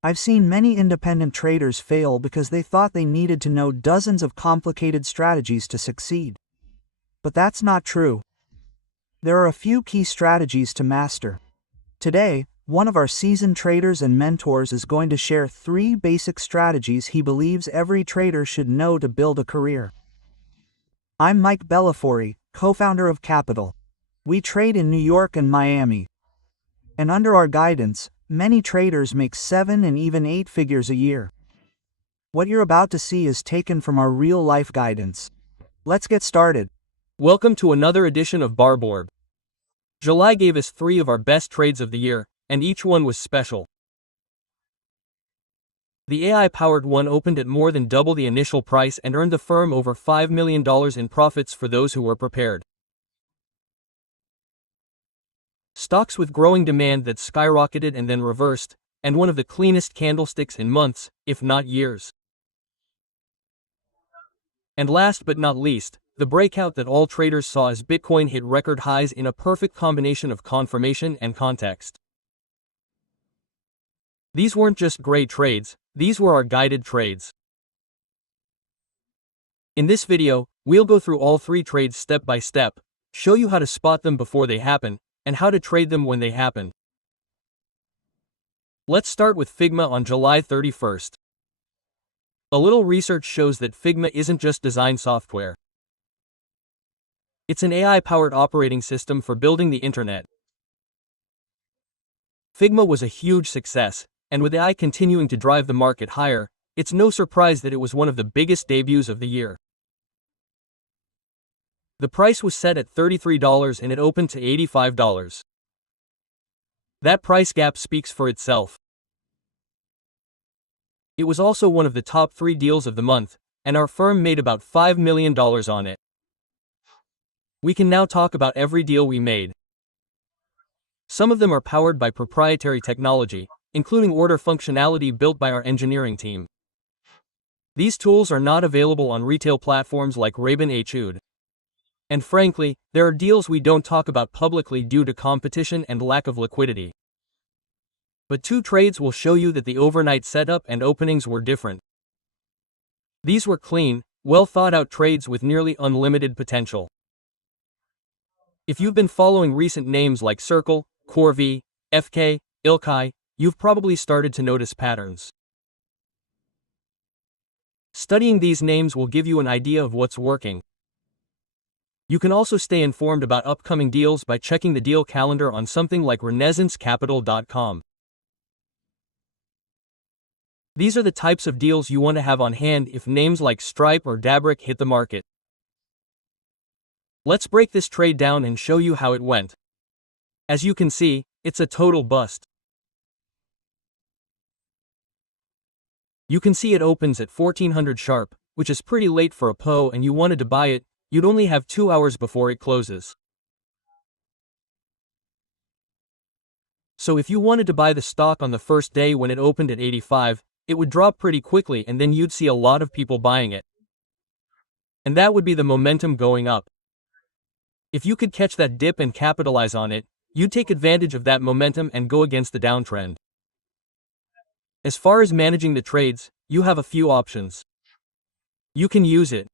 I've seen many independent traders fail because they thought they needed to know dozens of complicated strategies to succeed. But that's not true. There are a few key strategies to master. Today, one of our seasoned traders and mentors is going to share 3 basic strategies he believes every trader should know to build a career. I'm Mike Bellafiore, co-founder of Capital. We trade in New York and Miami. And under our guidance, many traders make 7 and even 8 figures a year. What you're about to see is taken from our real-life guidance. Let's get started. Welcome to another edition of Barboard. July gave us 3 of our best trades of the year, and each one was special. The AI-powered one opened at more than double the initial price and earned the firm over $5 million in profits for those who were prepared. Stocks with growing demand that skyrocketed and then reversed, and one of the cleanest candlesticks in months, if not years. And last but not least, the breakout that all traders saw as Bitcoin hit record highs in a perfect combination of confirmation and context. These weren't just great trades, these were our guided trades. In this video, we'll go through all 3 trades step by step, show you how to spot them before they happen, and how to trade them when they happen. Let's start with Figma on July 31st. A little research shows that Figma isn't just design software. It's an AI-powered operating system for building the internet. Figma was a huge success, and with AI continuing to drive the market higher, it's no surprise that it was one of the biggest debuts of the year. The price was set at $33 and it opened to $85. That price gap speaks for itself. It was also one of the top 3 deals of the month, and our firm made about $5 million on it. We can now talk about every deal we made. Some of them are powered by proprietary technology, including order functionality built by our engineering team. These tools are not available on retail platforms like Robinhood. And frankly, there are deals we don't talk about publicly due to competition and lack of liquidity. But 2 trades will show you that the overnight setup and openings were different. These were clean, well thought out trades with nearly unlimited potential. If you've been following recent names like Circle, Corvi, FK, Ilkai, you've probably started to notice patterns. Studying these names will give you an idea of what's working. You can also stay informed about upcoming deals by checking the deal calendar on something like renaissancecapital.com. These are the types of deals you want to have on hand if names like Stripe or Dabrick hit the market. Let's break this trade down and show you how it went. As you can see, it's a total bust. You can see it opens at 1400 sharp, which is pretty late for a PO, and you wanted to buy it, you'd only have 2 hours before it closes. So if you wanted to buy the stock on the first day when it opened at 85, it would drop pretty quickly and then you'd see a lot of people buying it. And that would be the momentum going up. If you could catch that dip and capitalize on it, you'd take advantage of that momentum and go against the downtrend. As far as managing the trades, you have a few options. You can use it.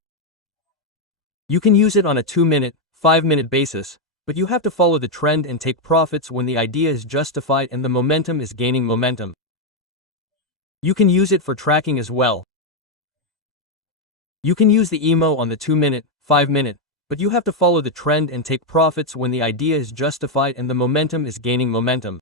You can use it on a 2-minute, 5-minute basis, but you have to follow the trend and take profits when the idea is justified and the momentum is gaining momentum. You can use it for tracking as well. You can use the EMO on the 2-minute, 5-minute, but you have to follow the trend and take profits when the idea is justified and the momentum is gaining momentum.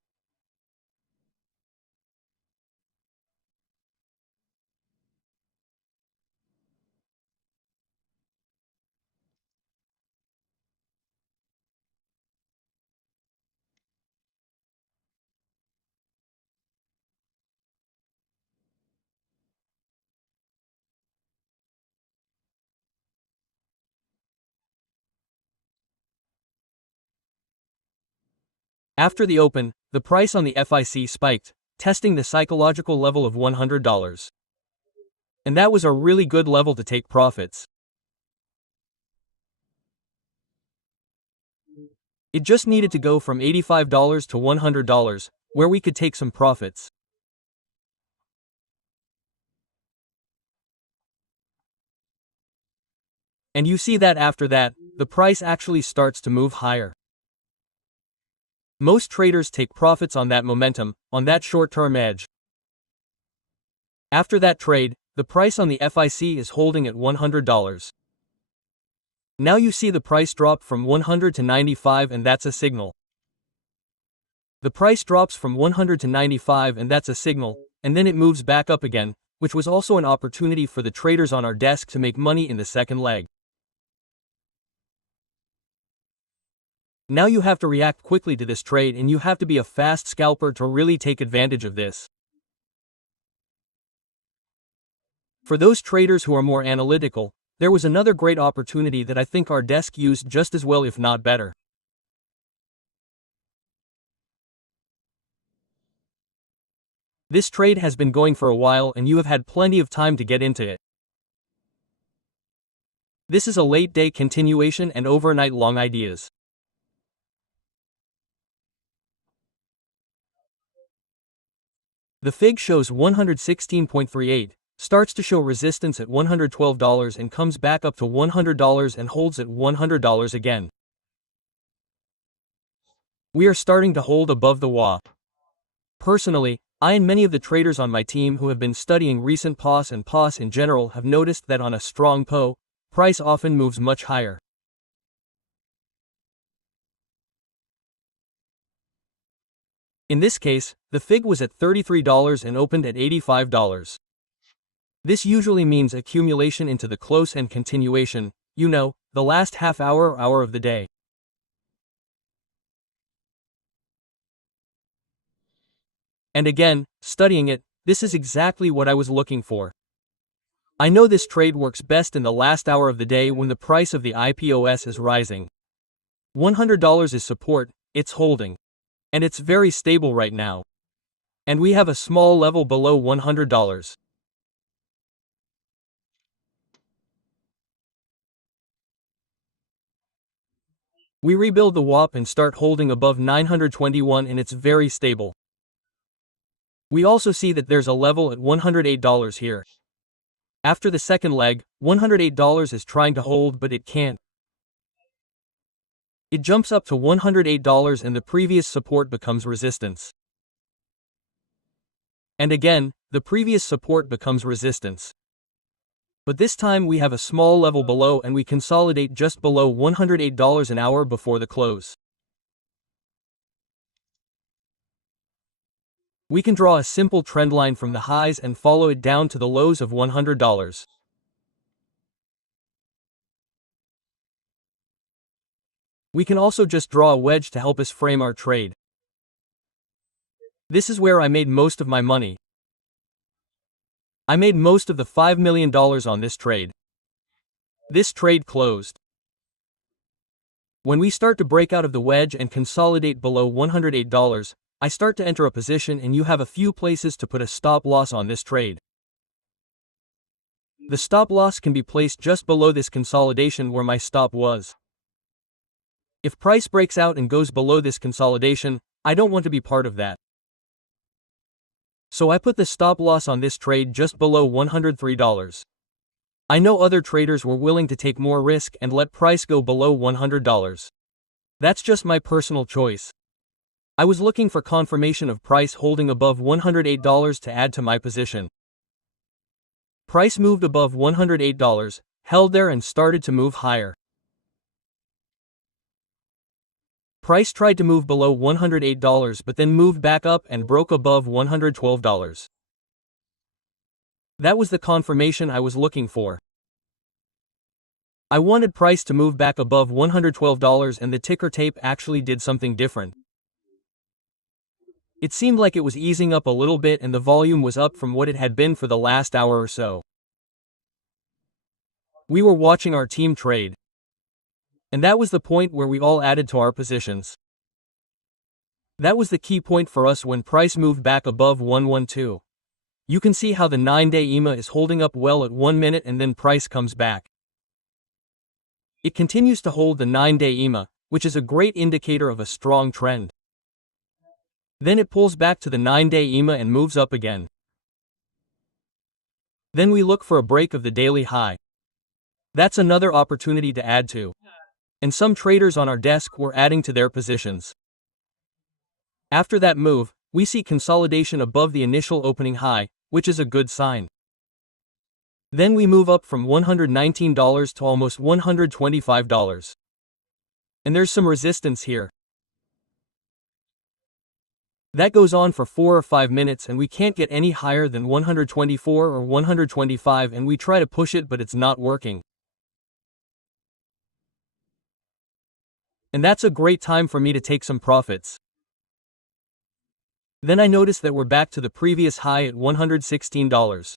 After the open, the price on the FIC spiked, testing the psychological level of $100. And that was a really good level to take profits. It just needed to go from $85 to $100, where we could take some profits. And you see that after that, the price actually starts to move higher. Most traders take profits on that momentum, on that short-term edge. After that trade, the price on the FIC is holding at $100. Now you see the price drop from 100 to 95, and that's a signal. The price drops from 100 to 95, and that's a signal, and then it moves back up again, which was also an opportunity for the traders on our desk to make money in the second leg. Now you have to react quickly to this trade, and you have to be a fast scalper to really take advantage of this. For those traders who are more analytical, there was another great opportunity that I think our desk used just as well, if not better. This trade has been going for a while and you have had plenty of time to get into it. This is a late day continuation and overnight long ideas. The fig shows 116.38, starts to show resistance at $112 and comes back up to $100 and holds at $100 again. We are starting to hold above the WA. Personally, I and many of the traders on my team who have been studying recent POS and POS in general have noticed that on a strong PO, price often moves much higher. In this case, the fig was at $33 and opened at $85. This usually means accumulation into the close and continuation, you know, the last half hour or hour of the day. And again, studying it, this is exactly what I was looking for. I know this trade works best in the last hour of the day when the price of the IPOS is rising. $100 is support, it's holding. And it's very stable right now. And we have a small level below $100. We rebuild the WAP and start holding above 921 and it's very stable. We also see that there's a level at $108 here. After the second leg, $108 is trying to hold but it can't. It jumps up to $108 and the previous support becomes resistance. And again, the previous support becomes resistance. But this time we have a small level below and we consolidate just below $108 an hour before the close. We can draw a simple trend line from the highs and follow it down to the lows of $100. We can also just draw a wedge to help us frame our trade. This is where I made most of my money. I made most of the $5 million on this trade. This trade closed. When we start to break out of the wedge and consolidate below $108, I start to enter a position and you have a few places to put a stop loss on this trade. The stop loss can be placed just below this consolidation where my stop was. If price breaks out and goes below this consolidation, I don't want to be part of that. So I put the stop loss on this trade just below $103. I know other traders were willing to take more risk and let price go below $100. That's just my personal choice. I was looking for confirmation of price holding above $108 to add to my position. Price moved above $108, held there and started to move higher. Price tried to move below $108 but then moved back up and broke above $112. That was the confirmation I was looking for. I wanted price to move back above $112 and the ticker tape actually did something different. It seemed like it was easing up a little bit and the volume was up from what it had been for the last hour or so. We were watching our team trade. And that was the point where we all added to our positions. That was the key point for us when price moved back above 112. You can see how the 9-day EMA is holding up well at 1 minute and then price comes back. It continues to hold the 9-day EMA, which is a great indicator of a strong trend. Then it pulls back to the 9-day EMA and moves up again. Then we look for a break of the daily high. That's another opportunity to add to. And some traders on our desk were adding to their positions. After that move, we see consolidation above the initial opening high, which is a good sign. Then we move up from $119 to almost $125. And there's some resistance here. That goes on for 4 or 5 minutes and we can't get any higher than 124 or 125 and we try to push it but it's not working. And that's a great time for me to take some profits. Then I notice that we're back to the previous high at $116.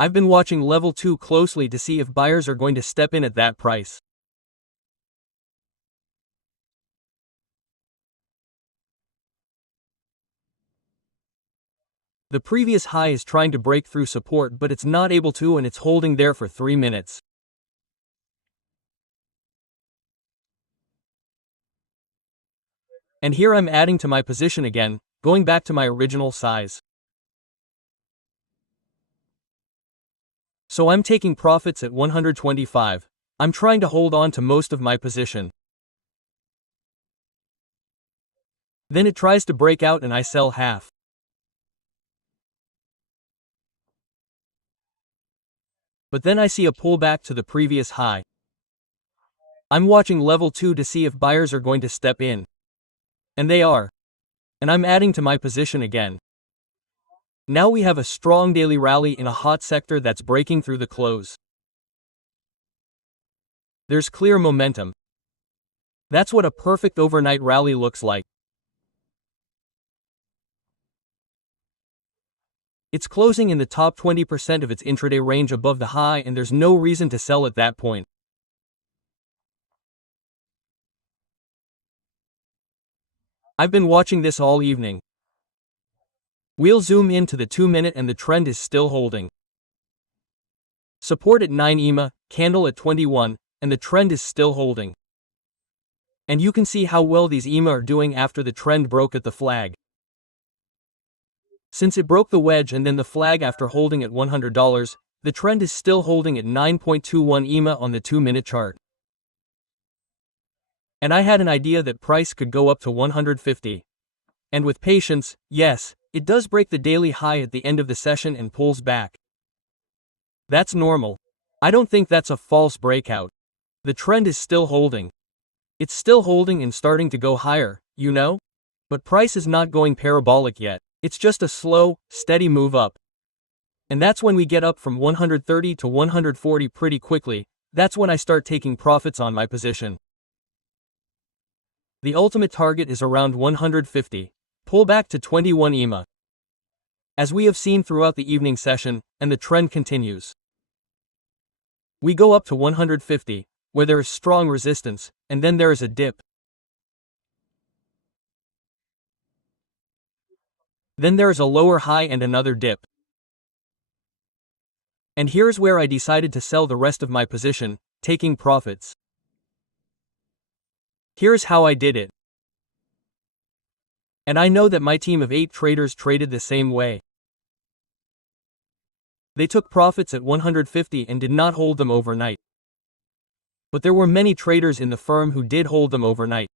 I've been watching level 2 closely to see if buyers are going to step in at that price. The previous high is trying to break through support but it's not able to and it's holding there for 3 minutes. And here I'm adding to my position again, going back to my original size. So I'm taking profits at 125. I'm trying to hold on to most of my position. Then it tries to break out and I sell half. But then I see a pullback to the previous high. I'm watching level 2 to see if buyers are going to step in. And they are. And I'm adding to my position again. Now we have a strong daily rally in a hot sector that's breaking through the close. There's clear momentum. That's what a perfect overnight rally looks like. It's closing in the top 20% of its intraday range above the high and there's no reason to sell at that point. I've been watching this all evening. We'll zoom in to the 2-minute and the trend is still holding. Support at 9 EMA, candle at 21, and the trend is still holding. And you can see how well these EMA are doing after the trend broke at the flag. Since it broke the wedge and then the flag after holding at $100, the trend is still holding at 9.21 EMA on the 2-minute chart. And I had an idea that price could go up to 150. And with patience, yes, it does break the daily high at the end of the session and pulls back. That's normal. I don't think that's a false breakout. The trend is still holding. It's still holding and starting to go higher, you know? But price is not going parabolic yet. It's just a slow, steady move up. And that's when we get up from 130 to 140 pretty quickly. That's when I start taking profits on my position. The ultimate target is around 150. Pull back to 21 EMA. As we have seen throughout the evening session, and the trend continues. We go up to 150, where there is strong resistance, and then there is a dip. Then there is a lower high and another dip. And here's where I decided to sell the rest of my position, taking profits. Here's how I did it. And I know that my team of 8 traders traded the same way. They took profits at 150 and did not hold them overnight. But there were many traders in the firm who did hold them overnight.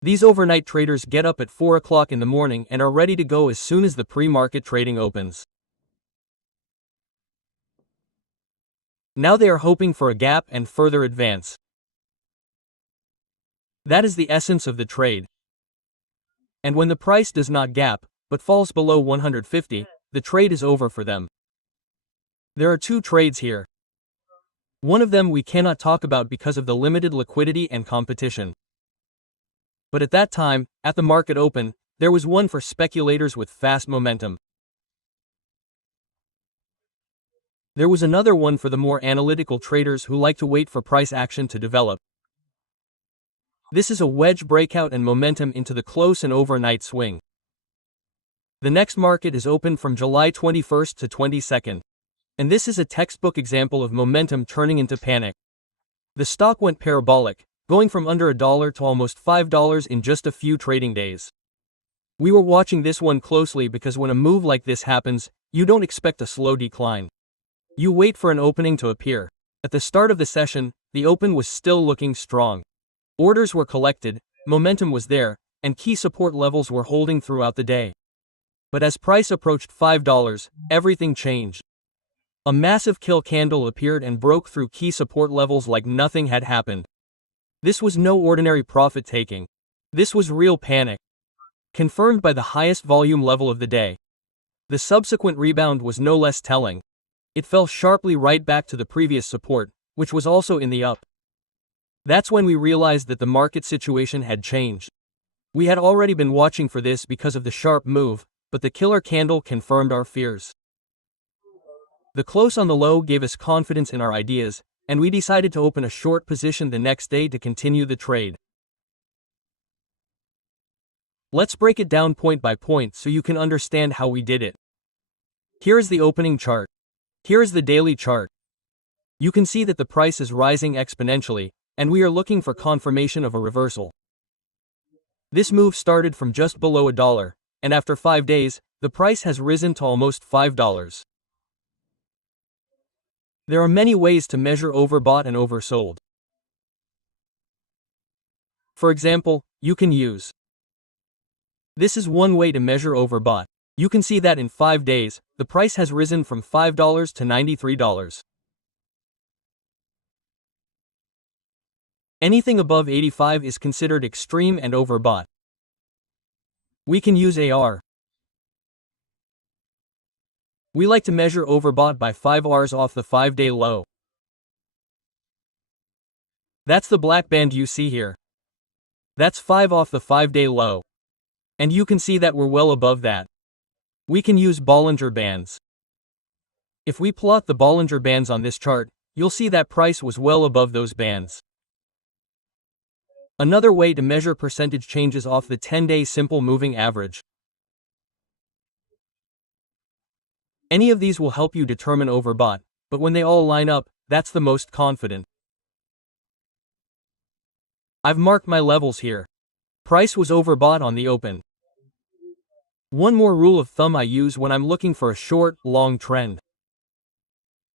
These overnight traders get up at 4 o'clock in the morning and are ready to go as soon as the pre-market trading opens. Now they are hoping for a gap and further advance. That is the essence of the trade. And when the price does not gap, but falls below 150, the trade is over for them. There are 2 trades here. One of them we cannot talk about because of the limited liquidity and competition. But at that time, at the market open, there was one for speculators with fast momentum. There was another one for the more analytical traders who like to wait for price action to develop. This is a wedge breakout and momentum into the close and overnight swing. The next market is open from July 21st to 22nd. And this is a textbook example of momentum turning into panic. The stock went parabolic, going from under $1 to almost $5 in just a few trading days. We were watching this one closely because when a move like this happens, you don't expect a slow decline. You wait for an opening to appear. At the start of the session, the open was still looking strong. Orders were collected, momentum was there, and key support levels were holding throughout the day. But as price approached $5, everything changed. A massive kill candle appeared and broke through key support levels like nothing had happened. This was no ordinary profit taking. This was real panic. Confirmed by the highest volume level of the day. The subsequent rebound was no less telling. It fell sharply right back to the previous support, which was also in the up. That's when we realized that the market situation had changed. We had already been watching for this because of the sharp move, but the killer candle confirmed our fears. The close on the low gave us confidence in our ideas, and we decided to open a short position the next day to continue the trade. Let's break it down point by point so you can understand how we did it. Here is the opening chart. Here is the daily chart. You can see that the price is rising exponentially, and we are looking for confirmation of a reversal. This move started from just below $1, and after 5 days, the price has risen to almost $5. There are many ways to measure overbought and oversold. For example, you can use. This is one way to measure overbought. You can see that in 5 days, the price has risen from $5 to $93. Anything above 85 is considered extreme and overbought. We can use AR. We like to measure overbought by 5 Rs off the 5-day low. That's the black band you see here. That's 5 off the 5-day low. And you can see that we're well above that. We can use Bollinger Bands. If we plot the Bollinger Bands on this chart, you'll see that price was well above those bands. Another way to measure percentage changes off the 10-day simple moving average. Any of these will help you determine overbought, but when they all line up, that's the most confident. I've marked my levels here. Price was overbought on the open. One more rule of thumb I use when I'm looking for a short, long trend.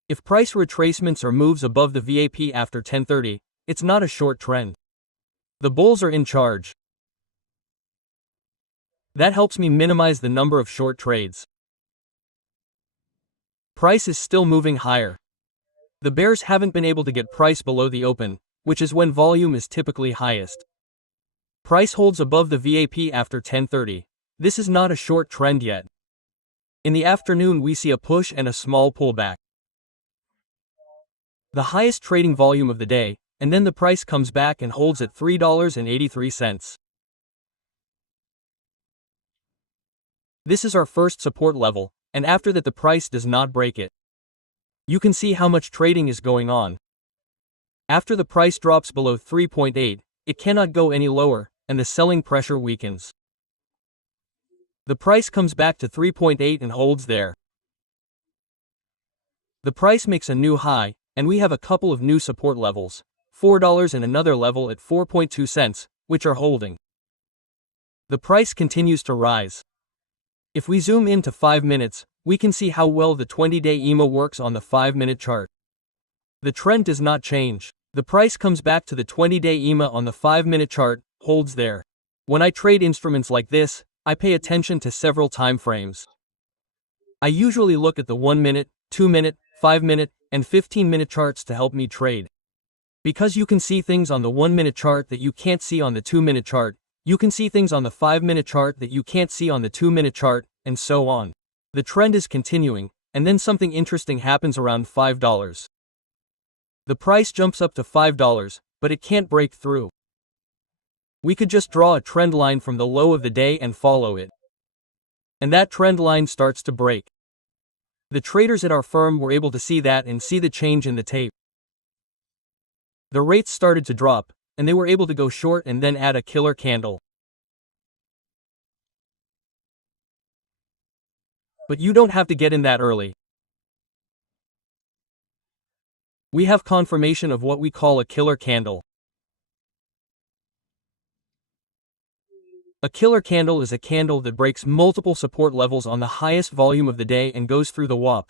If price retracements or moves above the VAP after 10:30, it's not a short trend. The bulls are in charge. That helps me minimize the number of short trades. Price is still moving higher. The bears haven't been able to get price below the open, which is when volume is typically highest. Price holds above the VAP after 10:30. This is not a short trend yet. In the afternoon we see a push and a small pullback. The highest trading volume of the day, and then the price comes back and holds at $3.83. This is our first support level, and after that the price does not break it. You can see how much trading is going on. After the price drops below 3.8, it cannot go any lower, and the selling pressure weakens. The price comes back to 3.8 and holds there. The price makes a new high, and we have a couple of new support levels, $4 and another level at 4.2 cents, which are holding. The price continues to rise. If we zoom in to 5 minutes, we can see how well the 20-day EMA works on the 5-minute chart. The trend does not change. The price comes back to the 20-day EMA on the 5-minute chart, holds there. When I trade instruments like this, I pay attention to several time frames. I usually look at the 1-minute, 2-minute, 5-minute, and 15-minute charts to help me trade. Because you can see things on the 1-minute chart that you can't see on the 2-minute chart, you can see things on the 5-minute chart that you can't see on the 2-minute chart, and so on. The trend is continuing, and then something interesting happens around $5. The price jumps up to $5, but it can't break through. We could just draw a trend line from the low of the day and follow it. And that trend line starts to break. The traders at our firm were able to see that and see the change in the tape. The rates started to drop, and they were able to go short and then add a killer candle. But you don't have to get in that early. We have confirmation of what we call a killer candle. A killer candle is a candle that breaks multiple support levels on the highest volume of the day and goes through the WAP.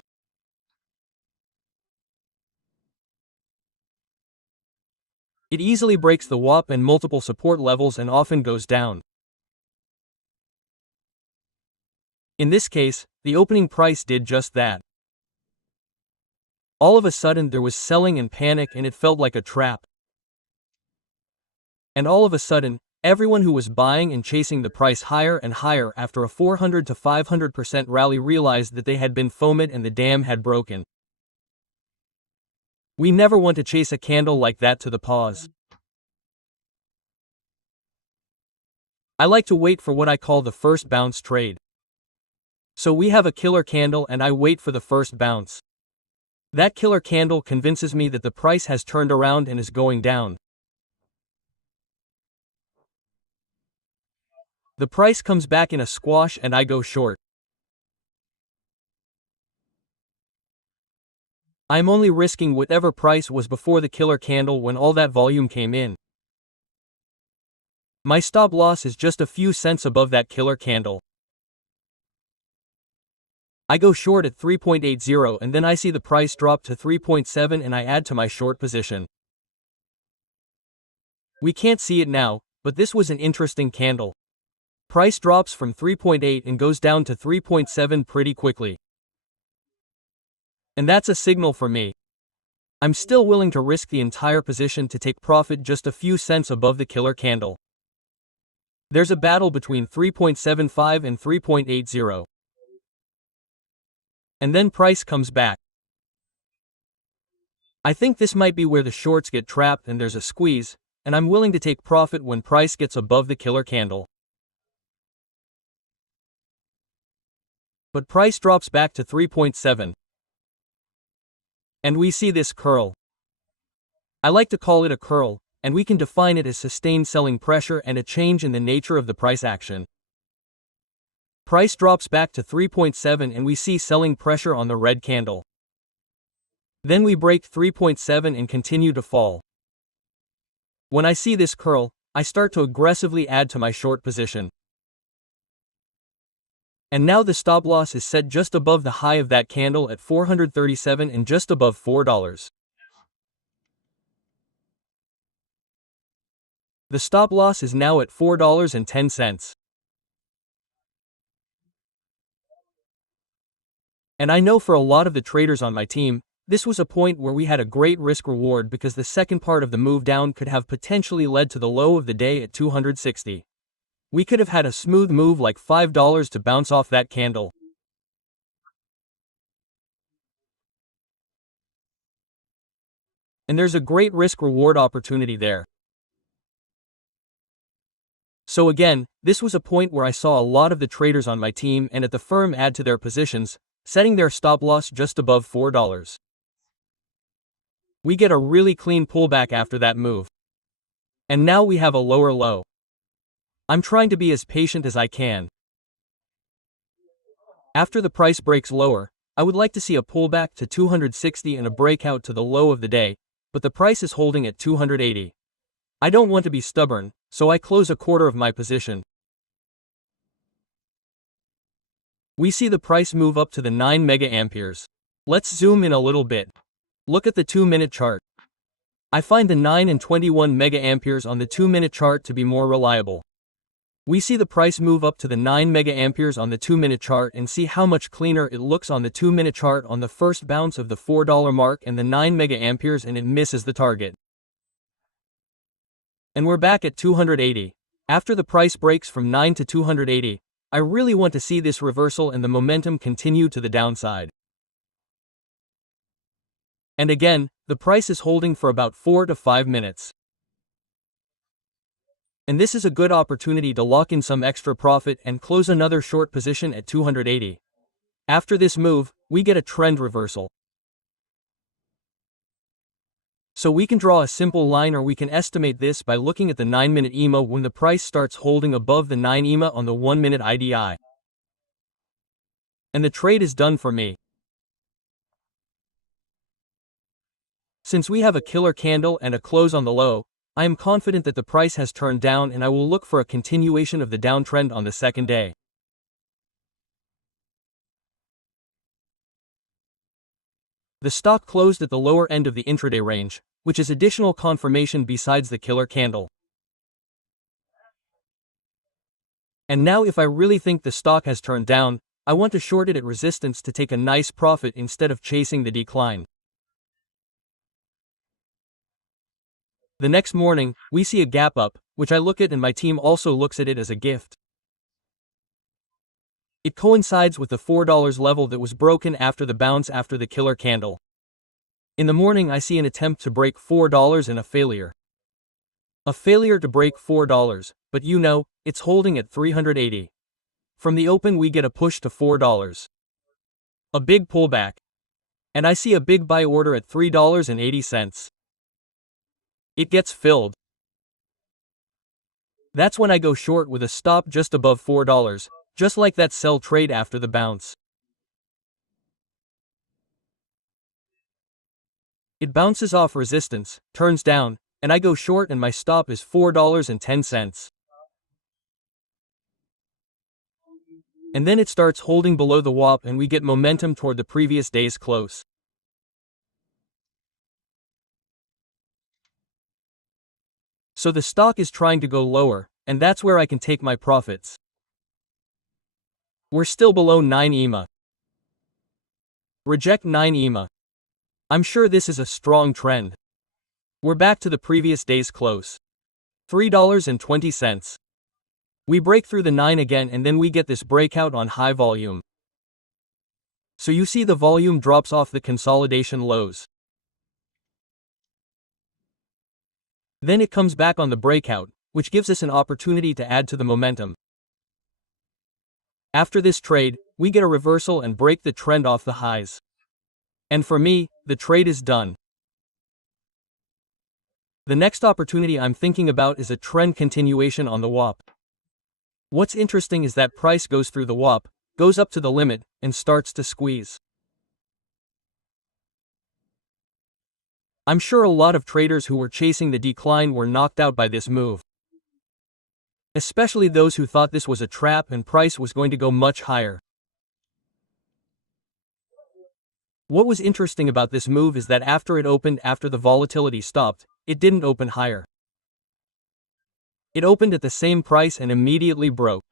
It easily breaks the WAP and multiple support levels and often goes down. In this case, the opening price did just that. All of a sudden there was selling and panic and it felt like a trap. And all of a sudden, everyone who was buying and chasing the price higher and higher after a 400 to 500% rally realized that they had been FOMOed and the dam had broken. We never want to chase a candle like that to the pause. I like to wait for what I call the first bounce trade. So we have a killer candle and I wait for the first bounce. That killer candle convinces me that the price has turned around and is going down. The price comes back in a squash and I go short. I'm only risking whatever price was before the killer candle when all that volume came in. My stop loss is just a few cents above that killer candle. I go short at 3.80 and then I see the price drop to 3.7 and I add to my short position. We can't see it now, but this was an interesting candle. Price drops from 3.8 and goes down to 3.7 pretty quickly. And that's a signal for me. I'm still willing to risk the entire position to take profit just a few cents above the killer candle. There's a battle between 3.75 and 3.80. And then price comes back. I think this might be where the shorts get trapped and there's a squeeze, and I'm willing to take profit when price gets above the killer candle. But price drops back to 3.7. And we see this curl. I like to call it a curl, and we can define it as sustained selling pressure and a change in the nature of the price action. Price drops back to 3.7 and we see selling pressure on the red candle. Then we break 3.7 and continue to fall. When I see this curl, I start to aggressively add to my short position. And now the stop loss is set just above the high of that candle at 437 and just above $4. The stop loss is now at $4.10. And I know for a lot of the traders on my team, this was a point where we had a great risk reward because the second part of the move down could have potentially led to the low of the day at 260. We could have had a smooth move like $5 to bounce off that candle. And there's a great risk reward opportunity there. So again, this was a point where I saw a lot of the traders on my team and at the firm add to their positions, setting their stop loss just above $4. We get a really clean pullback after that move. And now we have a lower low. I'm trying to be as patient as I can. After the price breaks lower, I would like to see a pullback to 260 and a breakout to the low of the day, but the price is holding at 280. I don't want to be stubborn, so I close a quarter of my position. We see the price move up to the 9 mega amperes. Let's zoom in a little bit. Look at the 2-minute chart. I find the 9 and 21 mega amperes on the 2-minute chart to be more reliable. We see the price move up to the 9 mega amperes on the 2-minute chart and see how much cleaner it looks on the 2-minute chart on the first bounce of the $4 mark and the 9 mega amperes, and it misses the target. And we're back at 280. After the price breaks from 9 to 280, I really want to see this reversal and the momentum continue to the downside. And again, the price is holding for about 4 to 5 minutes. And this is a good opportunity to lock in some extra profit and close another short position at 280. After this move, we get a trend reversal. So we can draw a simple line, or we can estimate this by looking at the 9-minute EMA when the price starts holding above the 9 EMA on the 1-minute IDI. And the trade is done for me. Since we have a killer candle and a close on the low, I am confident that the price has turned down and I will look for a continuation of the downtrend on the second day. The stock closed at the lower end of the intraday range, which is additional confirmation besides the killer candle. And now if I really think the stock has turned down, I want to short it at resistance to take a nice profit instead of chasing the decline. The next morning, we see a gap up, which I look at and my team also looks at it as a gift. It coincides with the $4 level that was broken after the bounce after the killer candle. In the morning I see an attempt to break $4 and a failure. A failure to break $4, but you know, it's holding at 380. From the open we get a push to $4. A big pullback. And I see a big buy order at $3.80. It gets filled. That's when I go short with a stop just above $4, just like that sell trade after the bounce. It bounces off resistance, turns down, and I go short and my stop is $4.10. And then it starts holding below the WAP and we get momentum toward the previous day's close. So the stock is trying to go lower, and that's where I can take my profits. We're still below 9 EMA. Reject 9 EMA. I'm sure this is a strong trend. We're back to the previous day's close. $3.20. We break through the 9 again and then we get this breakout on high volume. So you see the volume drops off the consolidation lows. Then it comes back on the breakout, which gives us an opportunity to add to the momentum. After this trade, we get a reversal and break the trend off the highs. And for me, the trade is done. The next opportunity I'm thinking about is a trend continuation on the WAP. What's interesting is that price goes through the WAP, goes up to the limit, and starts to squeeze. I'm sure a lot of traders who were chasing the decline were knocked out by this move. Especially those who thought this was a trap and price was going to go much higher. What was interesting about this move is that after it opened after the volatility stopped, it didn't open higher. It opened at the same price and immediately broke.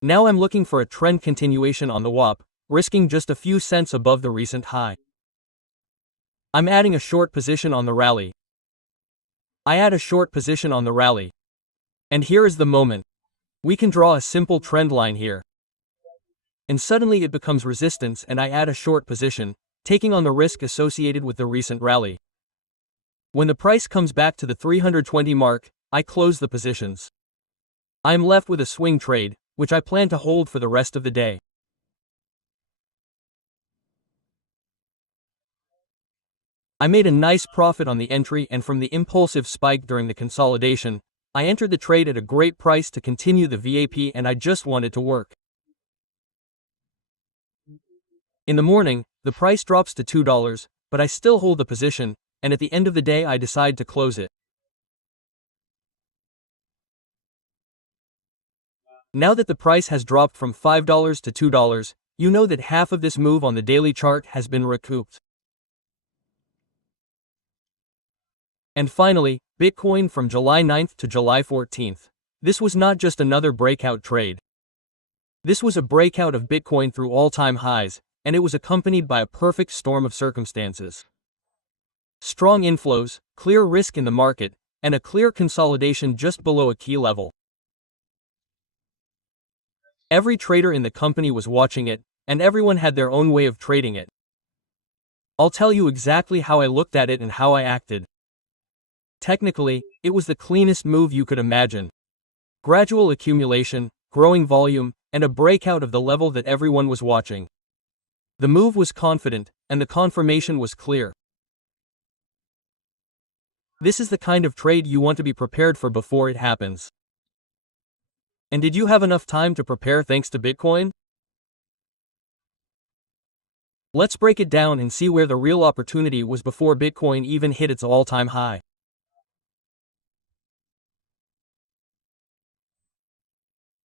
Now I'm looking for a trend continuation on the WAP, risking just a few cents above the recent high. I'm adding a short position on the rally. I add a short position on the rally. And here is the moment. We can draw a simple trend line here. And suddenly it becomes resistance and I add a short position, taking on the risk associated with the recent rally. When the price comes back to the 320 mark, I close the positions. I am left with a swing trade, which I plan to hold for the rest of the day. I made a nice profit on the entry and from the impulsive spike during the consolidation, I entered the trade at a great price to continue the VAP and I just wanted to work. In the morning, the price drops to $2, but I still hold the position, and at the end of the day I decide to close it. Now that the price has dropped from $5 to $2, you know that half of this move on the daily chart has been recouped. And finally, Bitcoin from July 9th to July 14th. This was not just another breakout trade. This was a breakout of Bitcoin through all-time highs, and it was accompanied by a perfect storm of circumstances. Strong inflows, clear risk in the market, and a clear consolidation just below a key level. Every trader in the company was watching it, and everyone had their own way of trading it. I'll tell you exactly how I looked at it and how I acted. Technically, it was the cleanest move you could imagine. Gradual accumulation, growing volume, and a breakout of the level that everyone was watching. The move was confident, and the confirmation was clear. This is the kind of trade you want to be prepared for before it happens. And did you have enough time to prepare thanks to Bitcoin? Let's break it down and see where the real opportunity was before Bitcoin even hit its all-time high.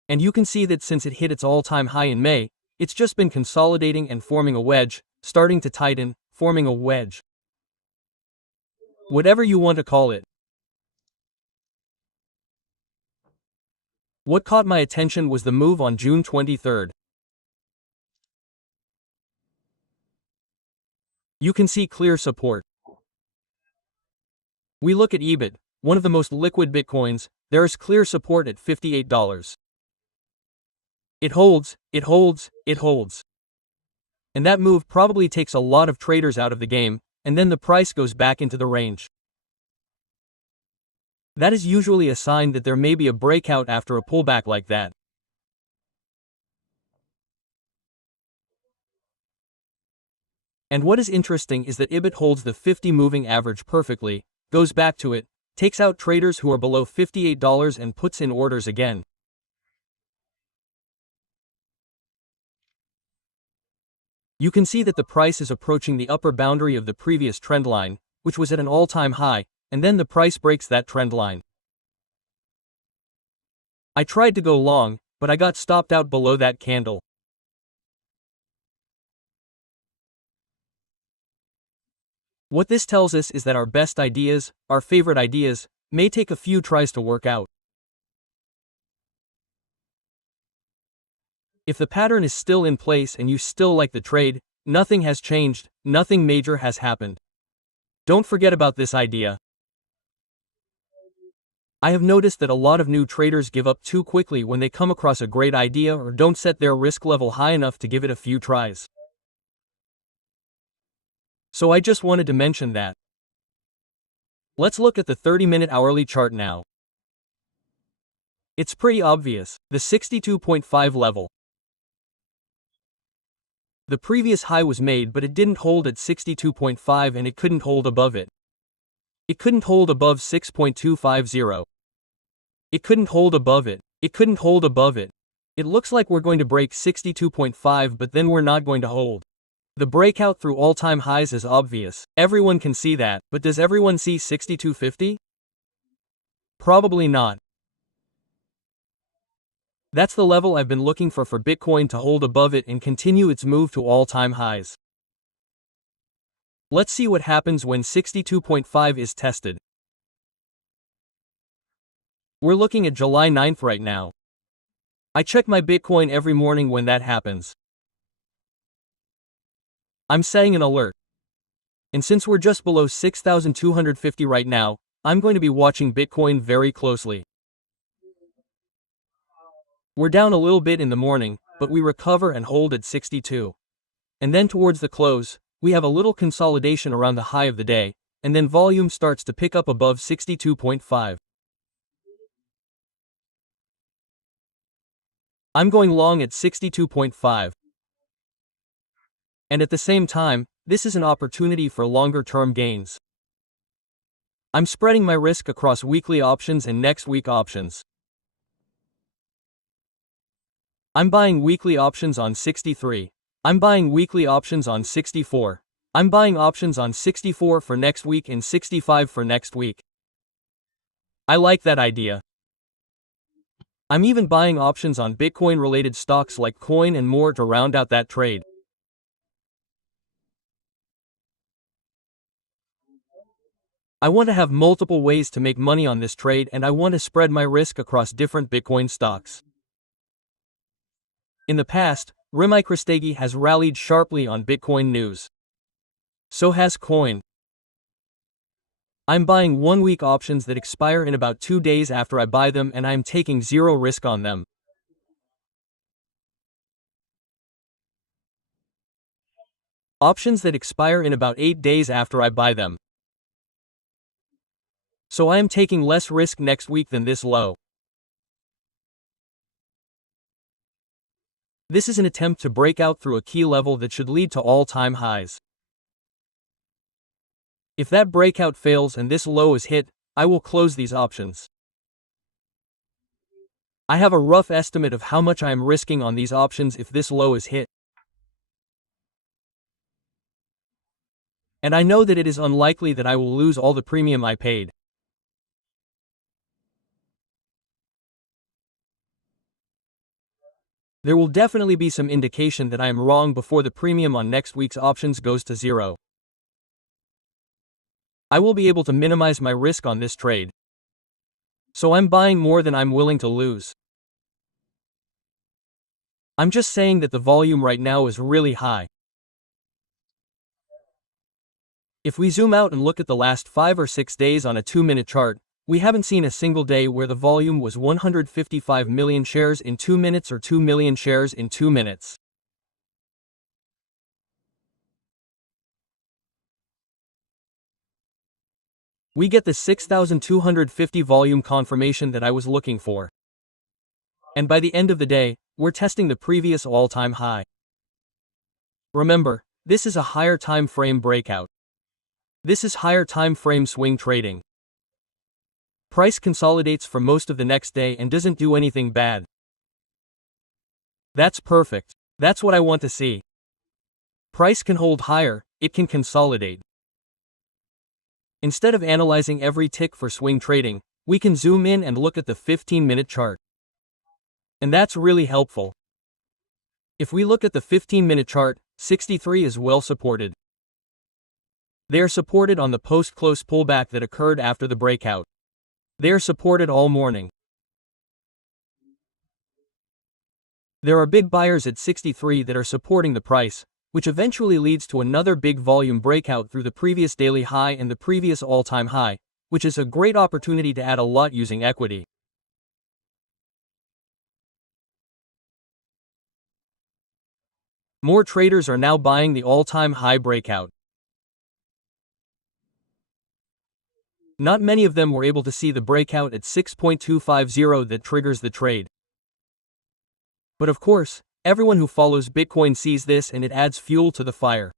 And you can see that since it hit its all-time high in May, it's just been consolidating and forming a wedge, starting to tighten, forming a wedge. whatever you want to call it. What caught my attention was the move on June 23rd. You can see clear support. We look at EBIT, one of the most liquid Bitcoins. There is clear support at $58. It holds, it holds, it holds. And that move probably takes a lot of traders out of the game, and then the price goes back into the range. That is usually a sign that there may be a breakout after a pullback like that. And what is interesting is that EBIT holds the 50 moving average perfectly, goes back to it, takes out traders who are below $58 and puts in orders again. You can see that the price is approaching the upper boundary of the previous trend line, which was at an all-time high, and then the price breaks that trend line. I tried to go long, but I got stopped out below that candle. What this tells us is that our best ideas, our favorite ideas, may take a few tries to work out. If the pattern is still in place and you still like the trade, nothing has changed, nothing major has happened. Don't forget about this idea. I have noticed that a lot of new traders give up too quickly when they come across a great idea or don't set their risk level high enough to give it a few tries. So I just wanted to mention that. Let's look at the 30-minute hourly chart now. It's pretty obvious, the 62.5 level. The previous high was made, but it didn't hold at 62.5 and it couldn't hold above it. It couldn't hold above 6.250. It couldn't hold above it. It couldn't hold above it. It looks like we're going to break 62.5, but then we're not going to hold. The breakout through all-time highs is obvious. Everyone can see that, but does everyone see 62.50? Probably not. That's the level I've been looking for Bitcoin to hold above it and continue its move to all-time highs. Let's see what happens when 62.5 is tested. We're looking at July 9th right now. I check my Bitcoin every morning when that happens. I'm setting an alert. And since we're just below 6,250 right now, I'm going to be watching Bitcoin very closely. We're down a little bit in the morning, but we recover and hold at 62. And then towards the close, we have a little consolidation around the high of the day, and then volume starts to pick up above 62.5. I'm going long at 62.5. And at the same time, this is an opportunity for longer-term gains. I'm spreading my risk across weekly options and next week options. I'm buying weekly options on 63. I'm buying weekly options on 64. I'm buying options on 64 for next week and 65 for next week. I like that idea. I'm even buying options on Bitcoin-related stocks like Coin and more to round out that trade. I want to have multiple ways to make money on this trade, and I want to spread my risk across different Bitcoin stocks. In the past, RMicroStrategy has rallied sharply on Bitcoin news. So has Coin. I'm buying 1-week options that expire in about 2 days after I buy them, and I'm taking zero risk on them. Options that expire in about 8 days after I buy them. So I am taking less risk next week than this low. This is an attempt to break out through a key level that should lead to all-time highs. If that breakout fails and this low is hit, I will close these options. I have a rough estimate of how much I am risking on these options if this low is hit. And I know that it is unlikely that I will lose all the premium I paid. There will definitely be some indication that I am wrong before the premium on next week's options goes to zero. I will be able to minimize my risk on this trade. So I'm buying more than I'm willing to lose. I'm just saying that the volume right now is really high. If we zoom out and look at the last 5 or 6 days on a 2-minute chart, we haven't seen a single day where the volume was 155 million shares in 2 minutes or 2 million shares in 2 minutes. We get the 6,250 volume confirmation that I was looking for. And by the end of the day, we're testing the previous all-time high. Remember, this is a higher time frame breakout. This is higher time frame swing trading. Price consolidates for most of the next day and doesn't do anything bad. That's perfect. That's what I want to see. Price can hold higher, it can consolidate. Instead of analyzing every tick for swing trading, we can zoom in and look at the 15-minute chart. And that's really helpful. If we look at the 15-minute chart, 63 is well supported. They are supported on the post-close pullback that occurred after the breakout. They are supported all morning. There are big buyers at 63 that are supporting the price, which eventually leads to another big volume breakout through the previous daily high and the previous all-time high, which is a great opportunity to add a lot using equity. More traders are now buying the all-time high breakout. Not many of them were able to see the breakout at 6.250 that triggers the trade. But of course, everyone who follows Bitcoin sees this and it adds fuel to the fire.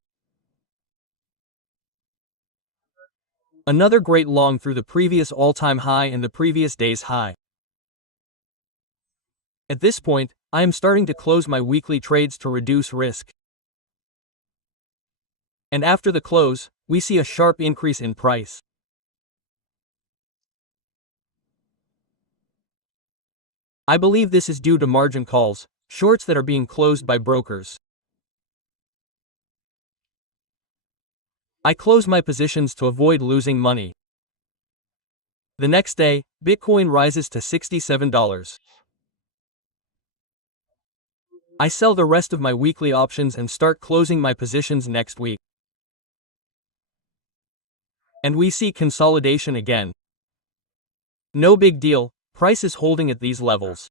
Another great long through the previous all-time high and the previous day's high. At this point, I am starting to close my weekly trades to reduce risk. And after the close, we see a sharp increase in price. I believe this is due to margin calls, shorts that are being closed by brokers. I close my positions to avoid losing money. The next day, Bitcoin rises to $67. I sell the rest of my weekly options and start closing my positions next week. And we see consolidation again. No big deal, price is holding at these levels.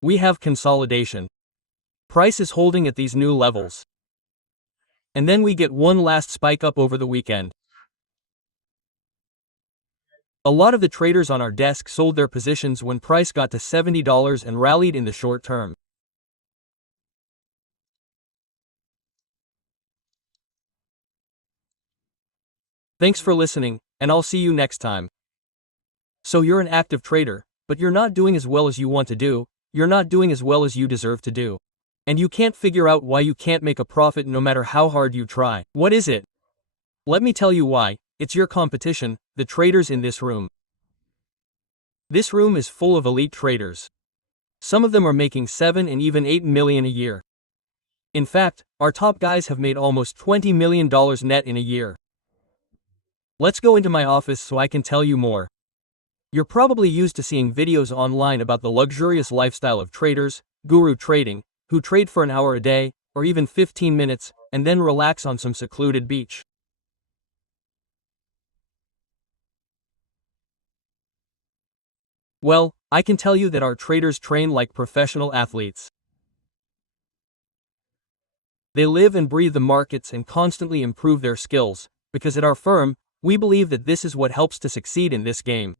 We have consolidation. Price is holding at these new levels. And then we get one last spike up over the weekend. A lot of the traders on our desk sold their positions when price got to $70 and rallied in the short term. Thanks for listening, and I'll see you next time. So you're an active trader, but you're not doing as well as you want to do, you're not doing as well as you deserve to do. And you can't figure out why you can't make a profit no matter how hard you try. What is it? Let me tell you why. It's your competition, the traders in this room. This room is full of elite traders. Some of them are making 7 and even 8 million a year. In fact, our top guys have made almost $20 million net in a year. Let's go into my office so I can tell you more. You're probably used to seeing videos online about the luxurious lifestyle of traders, guru trading, who trade for an hour a day, or even 15 minutes, and then relax on some secluded beach. Well, I can tell you that our traders train like professional athletes. They live and breathe the markets and constantly improve their skills, because at our firm, we believe that this is what helps to succeed in this game.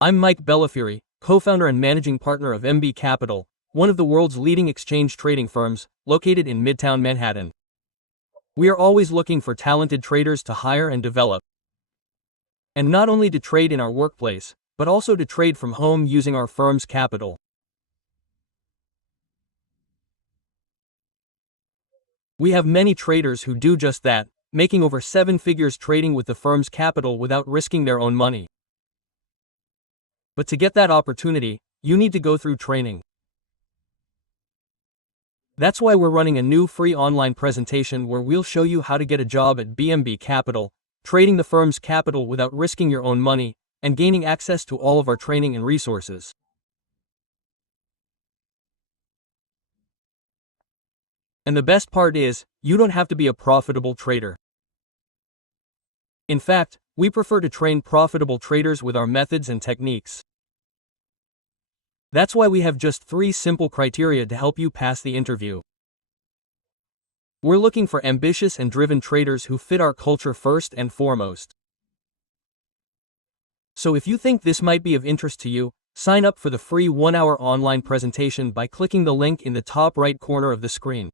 I'm Mike Bellafiore, co-founder and managing partner of MB Capital, one of the world's leading exchange trading firms, located in Midtown Manhattan. We are always looking for talented traders to hire and develop. And not only to trade in our workplace, but also to trade from home using our firm's capital. We have many traders who do just that, making over 7 figures trading with the firm's capital without risking their own money. But to get that opportunity, you need to go through training. That's why we're running a new free online presentation where we'll show you how to get a job at BNB Capital, trading the firm's capital without risking your own money, and gaining access to all of our training and resources. And the best part is, you don't have to be a profitable trader. In fact, we prefer to train profitable traders with our methods and techniques. That's why we have just 3 simple criteria to help you pass the interview. We're looking for ambitious and driven traders who fit our culture first and foremost. So if you think this might be of interest to you, sign up for the free 1-hour online presentation by clicking the link in the top right corner of the screen.